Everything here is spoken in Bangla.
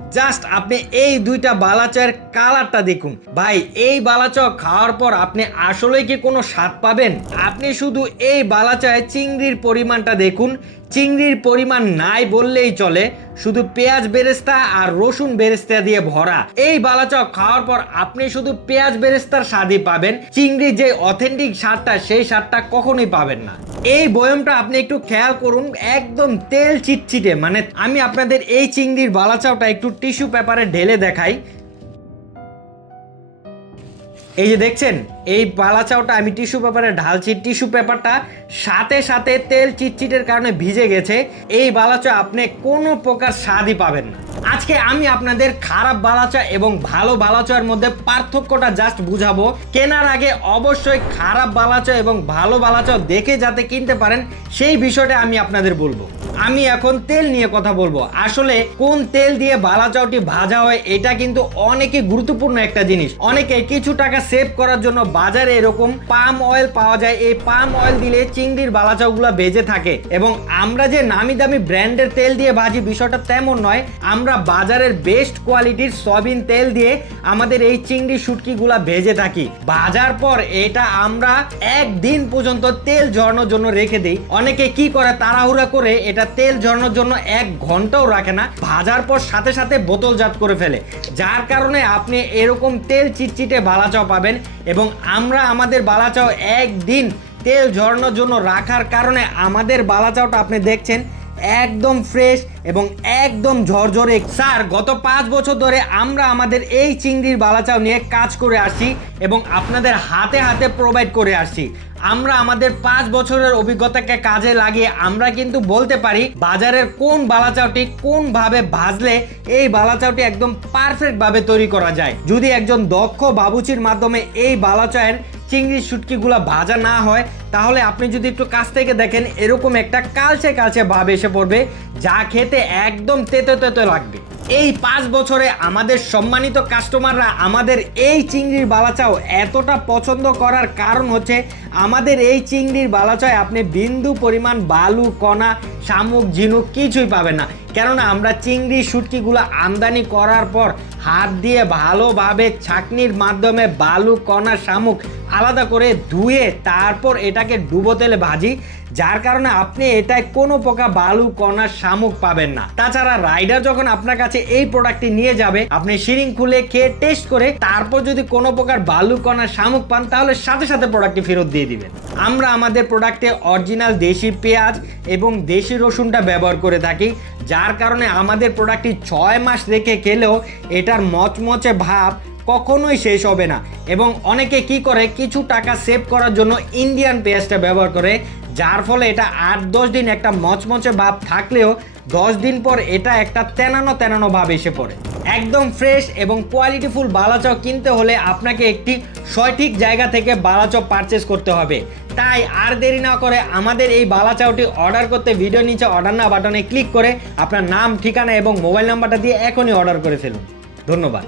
জাস্ট আপনি এই দুইটা বালাচার কালারটা দেখুন ভাই, এই বালাচা খাওয়ার পর আপনি আসলেই কি কোনো স্বাদ পাবেন? আপনি শুধু এই বালাচায় চিংড়ির পরিমাণটা দেখুন, চিংড়ির পরিমাণ নাই বললেই চলে, শুধু পেঁয়াজ বেরেস্তা আর রসুন বেরেস্তা দিয়ে ভরা। এই বালাচা খাওয়ার পর আপনি শুধু পেঁয়াজ বেরেস্তার স্বাদই পাবেন, চিংড়ির যে অথেন্টিক স্বাদটা সেই স্বাদটা কখনোই পাবেন না। এই বয়মটা আপনি একটু খেয়াল করুন, একদম তেল চিটচিটে। মানে আমি আপনাদের এই চিংড়ির বালাচাওটা একটু টিস্যু পেপারে ঢেলে দেখাই। এই যে দেখছেন, এই বালাচাওটা আমি টিস্যু পেপারে ঢালছি, টিস্যু পেপারটা সাথে সাথে তেল চিটচিটের কারণে ভিজে গেছে। এই বালাচা আপনি কোনো প্রকার স্বাদই পাবেন না। আজকে আমি আপনাদের খারাপ বালাচা এবং ভালো বালাচার মধ্যে পার্থক্যটা জাস্ট বুঝাবো। কেনার আগে অবশ্যই খারাপ বালাচা এবং ভালো বালাচা দেখে যাতে কিনতে পারেন সেই বিষয়টা আমি আপনাদের বলবো। আমি এখন তেল নিয়ে কথা বলবো। আসলে কোন তেল দিয়ে বালাচাওটি ভাজা হয় এটা কিন্তু অনেকই গুরুত্বপূর্ণ একটা জিনিস। অনেকে কিছু টাকা সেভ করার জন্য বাজারে এরকম পাম অয়েল পাওয়া যায়, এই পাম অয়েল দিলে চিংড়ির বালাচাওগুলো ভেজে থাকে। এবং আমরা যে নামি দামি ব্র্যান্ডের তেল দিয়ে ভাজি বিষয়টা তেমন নয়, আমরা বাজারের বেস্ট কোয়ালিটির সয়াবিন তেল দিয়ে আমাদের এই চিংড়ি শুটকিগুলা ভেজে থাকি। ভাজার পর এটা আমরা একদিন পর্যন্ত তেল ঝরানোর জন্য রেখে দিই। অনেকে কি করে, তাড়াহুড়া করে এটা তেল ঝরানোর জন্য 1 ঘন্টাও রাখে না, ভাজার পর সাথে সাথে বোতলজাত করে ফেলে, যার কারণে আপনি এরকম তেল চিটচিটে বালাচাও পাবেন। এবং আমরা আমাদের বালাচাও একদিন তেল ঝরানোর জন্য রাখার কারণে আমাদের বালাচাওটা আপনি দেখছেন একদম ফ্রেশ এবং একদম ঝরঝরে। স্যার, গত 5 বছর ধরে আমরা আমাদের এই চিংড়ির বালাচাও নিয়ে কাজ করে আসছি এবং আপনাদের হাতে হাতে প্রোভাইড করে আসছি। আমরা আমাদের 5 বছরের অভিজ্ঞতাকে কাজে লাগিয়ে আমরা কিন্তু বলতে পারি বাজারের কোন বালাচাওটি কোন ভাবে ভাজলে এই বালাচাওটি একদম পারফেক্ট ভাবে তৈরি করা যায়। যদি একজন দক্ষ বাবুচির মাধ্যমে এই বালাচায়ের চিংড়ির শুটকিগুলো ভাজা না হয়, তাহলে আপনি যদি একটু কাছ থেকে দেখেন এরকম একটা কালচে কালচে ভাব এসে পড়বে, যা খেতে একদম তেতো তেতো লাগবে। এই 5 বছরে আমাদের সম্মানিত কাস্টমাররা আমাদের এই চিংড়ির বালাচাও এতটা পছন্দ করার কারণ হচ্ছে আমাদের এই চিংড়ির বালাচায় আপনি বিন্দু পরিমাণ বালু কণা শামুক ঝিনুক কিছুই পাবেন না। কেননা আমরা চিংড়ি শুটকিগুলো আমদানি করার পর হাত দিয়ে ভালোভাবে ছাঁকনির মাধ্যমে বালু কণা শামুক আলাদা করে ধুয়ে তারপর এটাকে ডুবো তেলে ভাজি, যার কারণে আপনি এটায় কোনো প্রকার বালু কণা শামুক পাবেন না। তাছাড়া রাইডার যখন আপনার কাছে এই প্রোডাক্টটি নিয়ে যাবে, আপনি সিরিং খুলে খেয়ে টেস্ট করে তারপর যদি কোনো প্রকার বালু কণা শামুক পান তাহলে সাথে সাথে প্রোডাক্টটি ফেরত দিয়ে দিবেন। আমরা আমাদের প্রোডাক্টে অরিজিনাল দেশি পেঁয়াজ এবং দেশি রসুনটা ব্যবহার করে থাকি, যার কারণে আমাদের প্রোডাক্টটি 6 মাস রেখে খেলেও এটার মচমচে ভাব কখনোই শেষ হবে না। এবং অনেকে কি করে, কিছু টাকা সেভ করার জন্য ইন্ডিয়ান পেঁয়াজটা ব্যবহার করে, যার ফলে এটা 8-10 দিন একটা মচমচে ভাব থাকলেও 10 দিন পর এটা একটা তেনানো তেনানো ভাব এসে পড়ে। একদম ফ্রেশ এবং কোয়ালিটিফুল বালাচাও কিনতে হলে আপনাকে একটি সঠিক জায়গা থেকে বালাচাও পারচেস করতে হবে। তাই আর দেরি না করে আমাদের এই বালাচাওটি অর্ডার করতে ভিডিও নিচে অর্ডার নাও বাটনে ক্লিক করে আপনার নাম, ঠিকানা এবং মোবাইল নাম্বারটা দিয়ে এখনই অর্ডার করে ফেলুন। ধন্যবাদ।